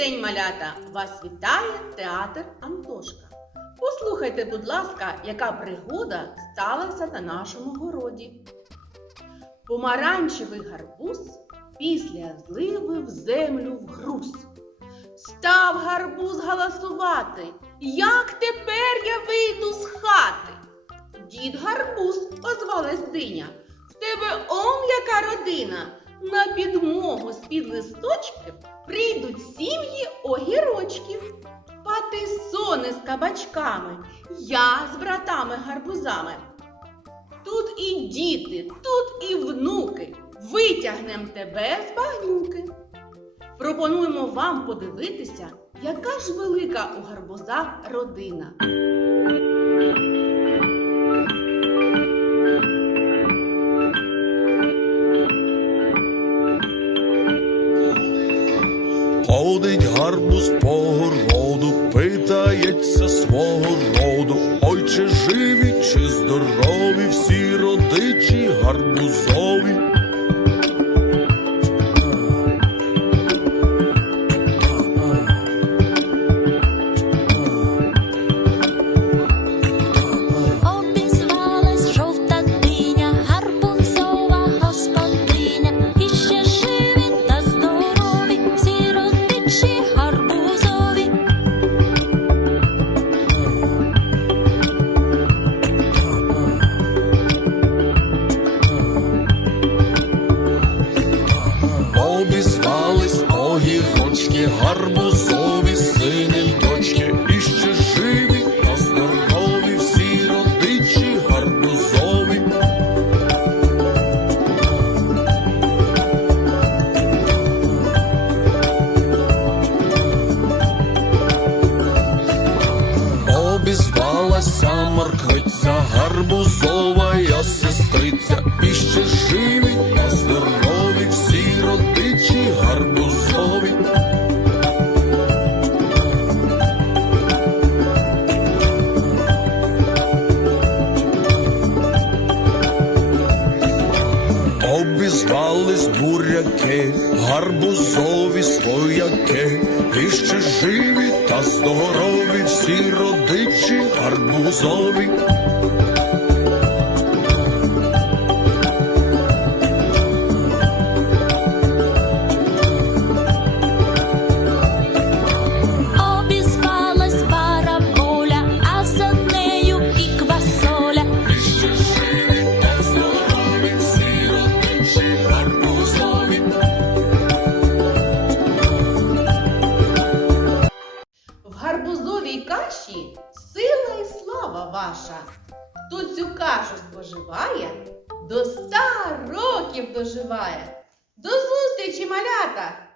малята! Вас вітає театр Антошка. Послухайте, будь ласка, яка пригода сталася на нашому городі. Помаранчевий гарбуз після зливи в землю вгруз. Став гарбуз галасувати. Як тепер я вийду з хати? Дід гарбуз, озвалась диня. В тебе он яка родина. На підмогу з-під листочків прийдуть сім'ї огірочків. Патисони з кабачками, я з братами гарбузами. Тут і діти, тут і внуки. Витягнем тебе з багнюки. Пропонуємо вам подивитися, яка ж велика у гарбуза родина. Ходить гарбуз по городу, питається свого роду. Ой, чи живі, чи здорові всі родичі гарбузові. Родичі гарбузові. Обізвались огірочки, гарбузові дочки. І ще морквиця, гарбузова я сестриця, і ще живі та здорові всі родичі гарбузові. Обізвались буряки, гарбузові свояки, і ще живі та здорові всі родичі гарбузові. Каші сила і слава ваша. Хто цю кашу споживає, до ста років доживає. До зустрічі, малята!